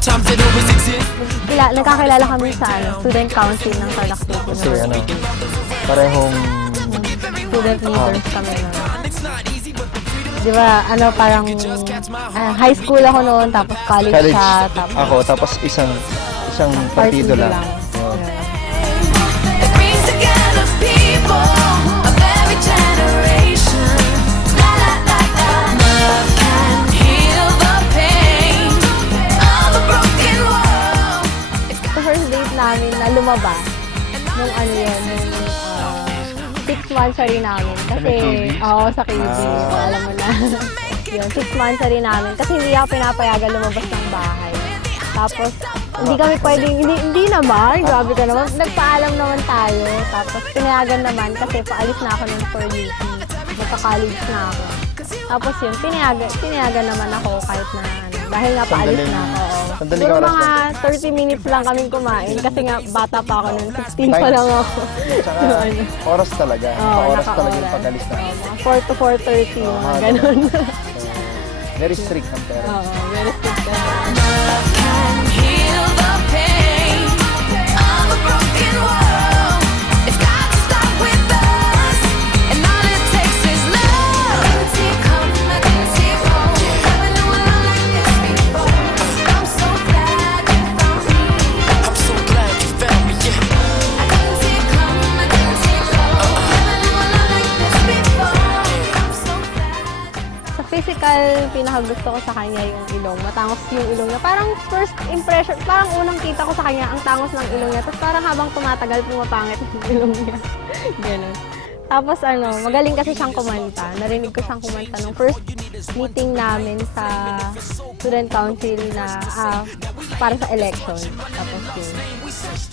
times it always exists. Nagkakilala kami sa student council ng Tarlac State Kasi University. parehong Student leaders kami nun. Di ba, parang high school ako noon, tapos college siya, tapos ako, tapos isang partido lang. Yun. It brings together people of every generation. La la la la. Love can heal the pain of a broken world. sa first date namin na lumabas, nung yun, nung 6 months rin namin. Kasi, sa KB, alam mo na. Yun, 6 months rin namin. Kasi hindi ako pinapayagan lumabas ng bahay. Tapos, hindi kami pwedeng, hindi naman, grabe ka naman. Nagpaalam naman tayo. Tapos, pinayagan naman kasi paalis na ako nun for UP. Magka-college na ako. Tapos yun, pinayagan naman ako kahit na dahil nga paalis na ako. Siguro mga 30 minutes lang kaming kumain kasi nga bata pa ako nun, 16 pa lang ako. Tsaka oras talaga. Oras talaga yung pag-alis na. 4 to 4:30, mga ganun. Very strict ang pera. Oo, very strict. Love can heal the pain of a broken world. It's got to start with us, and all it takes is love. I can see it coming, I can see it going. Never knew a love like this before. I'm so glad you found me. I'm so glad you found me, yeah. I can see it coming, I can see it going. Never knew a love like this before. I'm so glad. Sa physical, pinakagusto ko sa kanya yung ilong. Matangos yung ilong niya. Parang first impression, parang unang kita ko sa kanya, ang tangos ng ilong niya. Tapos parang habang tumatagal, pumapangit yung ilong niya. Ganun. Tapos magaling kasi siyang kumanta. Narinig ko siyang kumanta nung first meeting namin sa student council na para sa election. Tapos yun,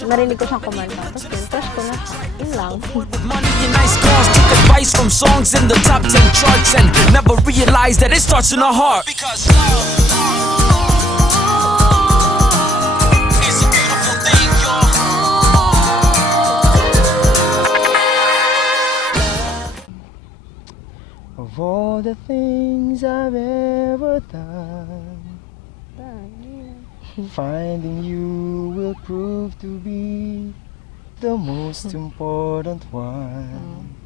narinig ko siyang kumanta. Tapos yun, crush ko na siya. Yun lang. With money and nice cars, took advice from songs in the top 10 charts and never realized that it starts in the heart. Because it's a beautiful thing, y'all. Of all the things I've ever done, finding you will prove to be the most important one.